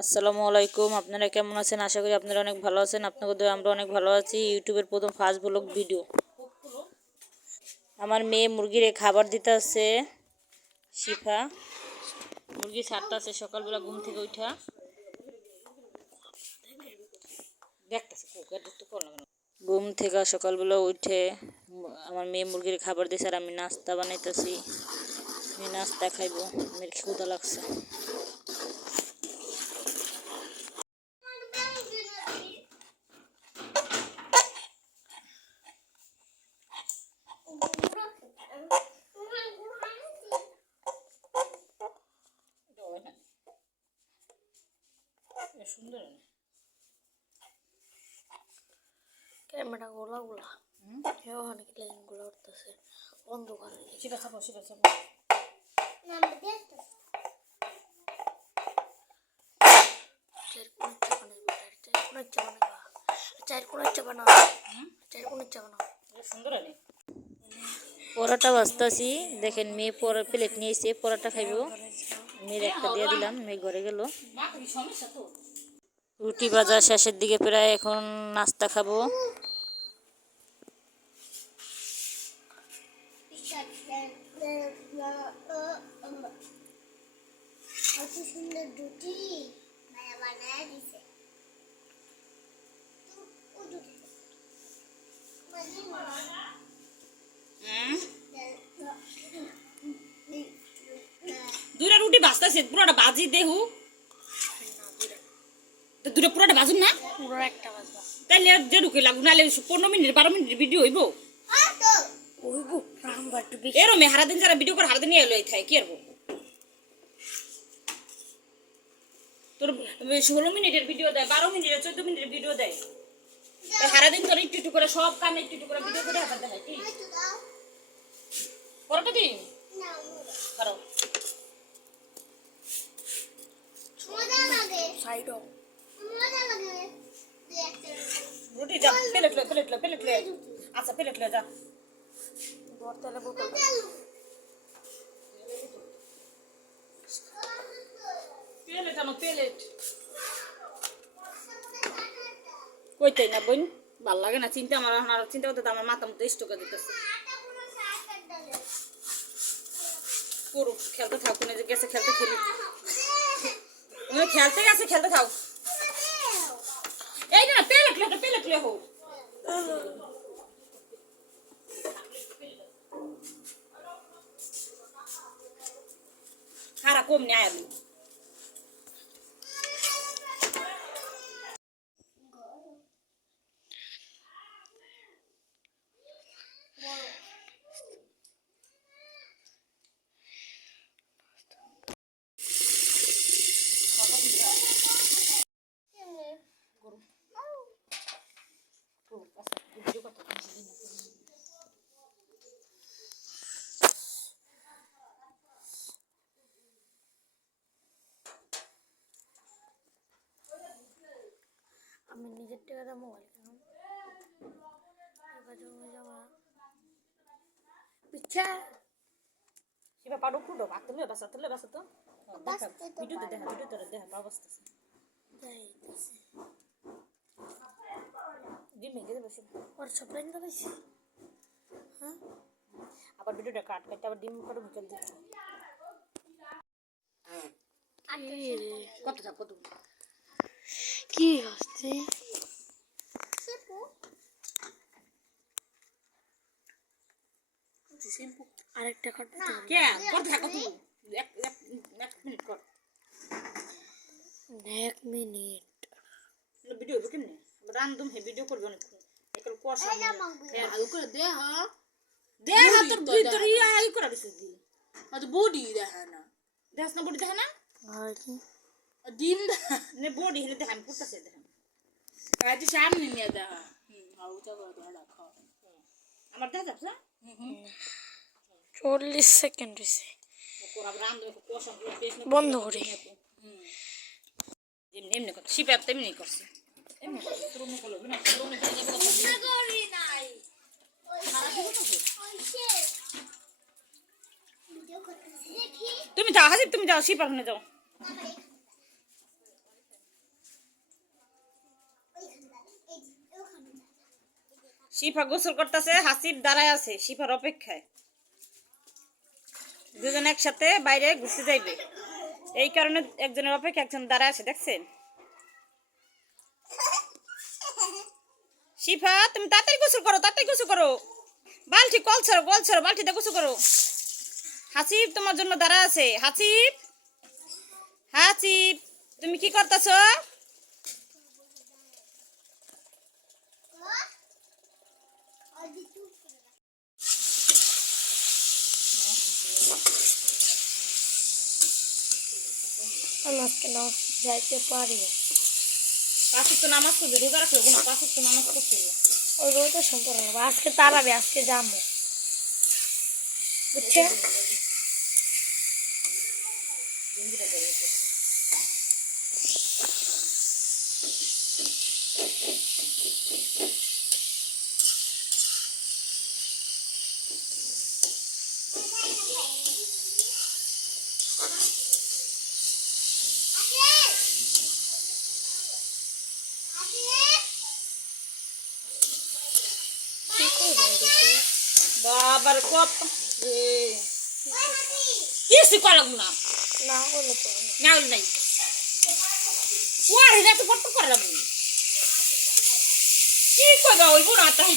আসসালামু আলাইকুম। আপনারা কেমন আছেন? আশা করি আপনারা অনেক ভালো আছেন। আপনাদের দোয়ায় আমরা অনেক ভালো আছি। ইউটিউবের প্রথম ফার্স্ট ব্লগ ভিডিও। আমার মেয়ে মুরগির খাবার দিতে আছে শিফা। মুরগি ছাড়তে আছে সকালবেলা ঘুম থেকে উঠা দেখতেছে ঘুম থেকে সকালবেলা উঠে আমার মেয়ে মুরগির খাবার দিয়েছে আর আমি নাস্তা বানাইতেছি। আমি নাস্তা খাইব, আমার ক্ষুধা লাগছে। সুন্দর ক্যামেরা গোলা অনেক লাইন গুলো উঠতেছে বন্ধ করে সেটা খাবো সেটা খাবো পরোটা বাজতাছি। দেখেন মেয়ে প্লেট নিয়েছে, পরোটা খাইব। মেয়ের একটা দিয়ে দিলাম, মেয়ে ঘরে গেল। রুটি ভাজা শেষের দিকে প্রায়, এখন নাস্তা খাবো। সুন্দর রুটি বানায় দিছে। দুইটা রুটি ভাজতেছে, পুরোটা বাজি দেহু। দুটো পুরোটা বাজুন না, পুরো একটা বাজবা তাইলে যে ঢুকে লাগু, নাহলে 15 মিনিট 12 মিনিট ভিডিও হইব। এরম হারাদিন যারা ভিডিও করে হারাদিন এলো থাকে কি করবো? তোর 16 মিনিটের ভিডিও দেয়, 12 মিনিটের 14 মিনিটের ভিডিও দেয়। সারাদিন তোর একটু একটু করে সব কামে একটু একটু করে ভিডিও করে হাতে দেখায় কি পরোটা দিন খারো রুটি যা প্লেট লে আচ্ছা প্লেট লে যা প্লেট আনো প্লেট কইতেই না বোন, ভাল লাগে না চিন্তা। আমার চিন্তা করতে আমার মাথা মতো স্টোকা দিতেছে। করুক, খেলতে থাক, কোনে যে গেছে খেলতে, খেলি খেলতে গেছে, খেলতে থাক। এই না প্লেট লে হোক খারা কম নেয় আমি। আমি নিজের টাকাটা মোবাইল কিনলাম পিচ্ছা শিবা পাড়ো কুড়ো বাতলে বাসা তো ভিডিওতে দেখা পা বসতেছে ডিম ভেঙে দেবো ওর সপ্লাইন লাগাইছি। হ্যাঁ আবার ভিডিওটা কাটতে আবার ডিম পাড়ো মুখে দিতে কত কত কি হচ্ছে আরেকটা কাটতে কে কত থাকো তুই এক মিনিট কর 1 মিনিট ভিডিও হবে কেমনে রান্দম হে ভিডিও করবে অনেক একল কষা আলু করে দে হ্যাঁ দে হ্যাঁ তোর ভিতর আই করে দিছিস দি আর তো বডি দেখা না দেখ না বডি দেখা না আর কি ডিম নে বডি হে দেখা পুরতাছে দেখা আজ সামনে নিয়ে দেখা হাউ তো বড় রাখো আমার দেখা যাচ্ছে 40 সেকেন্ড হইছে বন্ধ করে এমনি কর শিপাপ তেমনি করছে এমনি তুমি বলো না তুমি করি নাই তুমি যাও হাসিব তুমি যাও শিপাপ নে যাও শিফা গোসল করতেছে, হাসিব দাঁড়ায় আছে শিফার অপেক্ষায়। দুজন একসাথে বাইরে ঘুরতে যাইবে, এই কারণে একজনের অপেক্ষা একজন দাঁড়ায় আছে, দেখছেন? শিফা তুমি তাড়াতাড়ি গোসল করো, তাড়াতাড়ি গোসল করো, বালতি কল ছাড়ো বালতিতে গোসল করো। হাসিব তোমার জন্য দাঁড়ায় আছে। হাসিব, হাসিব তুমি কি করতেছ? আমি আজকে না যাইতে পারি। পাঁচ ওয়াক্ত নামাজ পড়বে, রোজা রাখলে না, পাঁচ ওয়াক্ত নামাজ পড়তে হবে। ওই রোজের সম্পর্ক আজকে তারাবে, আজকে যাবো, বুঝছেন? বাবার কপ কিছু করাব না, না হলে তো না হলে নাই ওয়ারে রাতে কত করাব কি কইবা ওই বুড়া তাই।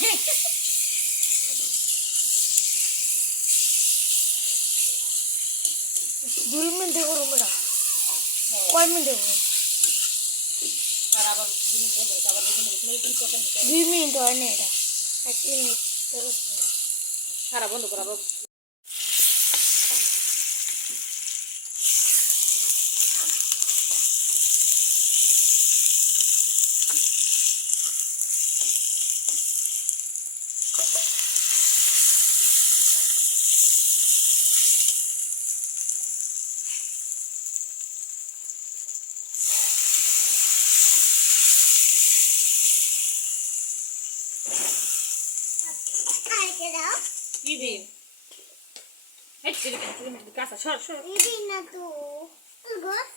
2 মিনিটে করুন বেটা, কয় মিনিটে করুন? আর আবার জিনিস বন্ধ আবার দিন কথা 2 মিনিট হয় না, এটা 1 মিনিট 13 সেকেন্ড। সারা বন্ধ করাবো। দিদি এই দিদি কাঁচা সর সর দিদি না তো গোস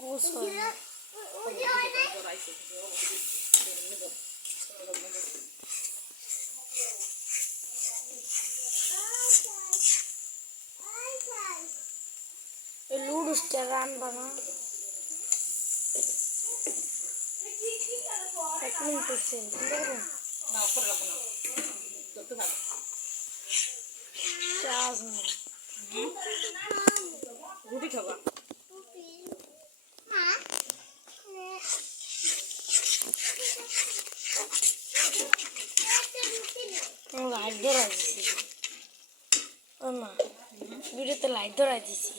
গোসল ওই হয় না এই লুডুসটা রান্না না 1 মিনিট করছেন দেখুন না করে রাখবো না ধরতে থাক। চার্জ নেই। রুটি খাবা? লাইট ধরাই দিছি, ও মা ভিডিওতে লাইট ধরাই দিছি,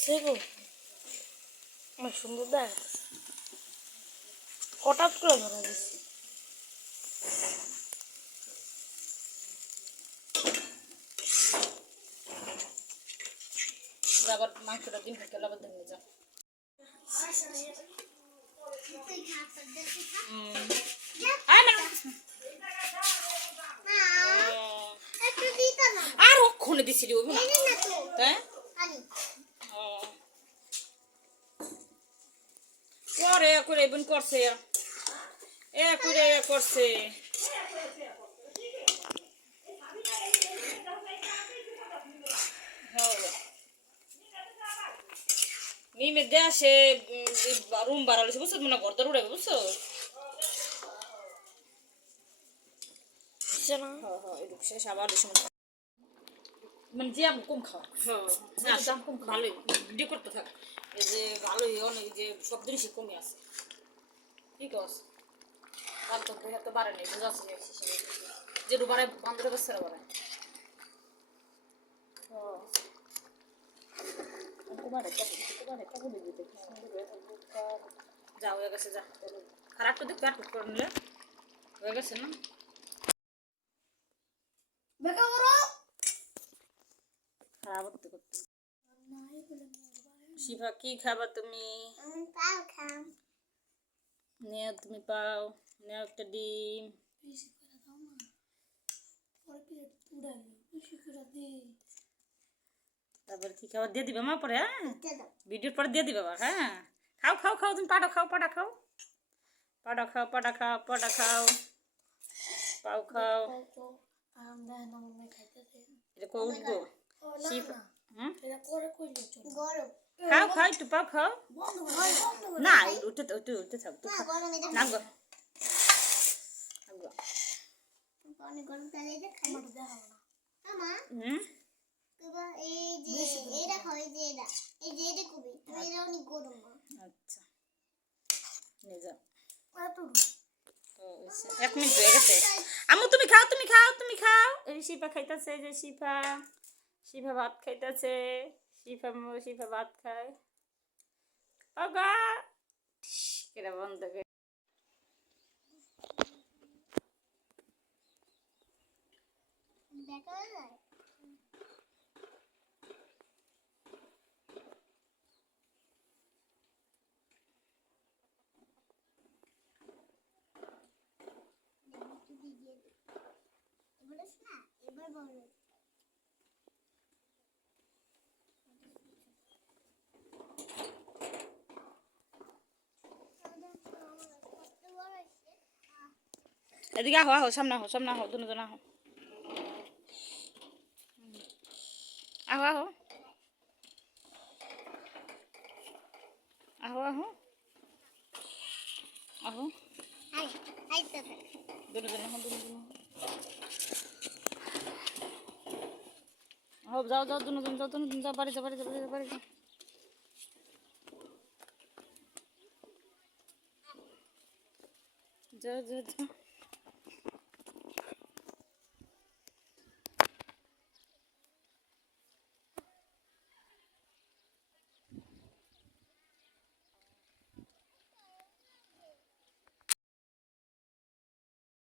সেগো আমার সুন্দর দেখা হঠাৎ করে ধরা দিছি। আবার মাংসটা দিন থেকে আবার দিয়ে যা। আর ওখানে দিছিলি ওই না তাই করে করে বোন করছে এ করে করছে মিমে দেশে রুম বাড়ালেছে বুঝছো, মানে ঘর দর উড়াবে বুঝছো। শেষ আবার মানে যে আমি কম খাওয়া হ্যাঁ দাম কম ভালোই ভিডিও করতে থাক, এই যে ভালোই অনেক যে সব জিনিসই কমে আছে ঠিক আছে। দাম তো এত বাড়ে নেই বোঝা যাচ্ছে যেটু বাড়ায় বান্ধব বছর বাড়ায় যা হয়ে গেছে যা খারাপ তো দেখতে আর করে নিলে হয়ে গেছে না খারাপ করতে করতে। শিফা কি খাবা তুমি? নেও তুমি পাও, নেও একটা ডিম। তারপর কি খাবার দিয়ে দিবে মা পরে? হ্যাঁ ভিডিওর পরে দিয়ে দিবে হ্যাঁ। খাও খাও খাও তুমি পাটা খাও পাটা খাও পাউডার খাও পাউডার খাও পাউডার খাও পাউ খাও আমরা নমনে খাইতেছে এটা করে উঠবো শিফা এটা করে কইলে চল গরম খাও খাও একটু পাউ খাও বন্ধ করে না উঠতে থাক না গরম এটা না গো অনেক গরম তাহলে এটা খাই আমার দেখাবো না আমা কইবা এই যে এটা খাও এই যে এটা কবি তুমি এটা অনেক গরম আচ্ছা নিয়ে যাও এত এক মিনিট হয়ে গেছে আম্মু তুমি খাও তুমি খাও তুমি খাও এই শিফা খাইতেছে যে শিফা শিফা ভাত খাইতেছে শিফা ভাত খায় ওগা কেরা বন্ধ করে দেখা যায় এবার বলো এদিকে আহো আহো সামনে আহো দুজন আহো আহো আহো আহো আহো আহো হাই হাই তো দুজন আহো আহো যাও দুজন যাও বাড়ি যাও যাও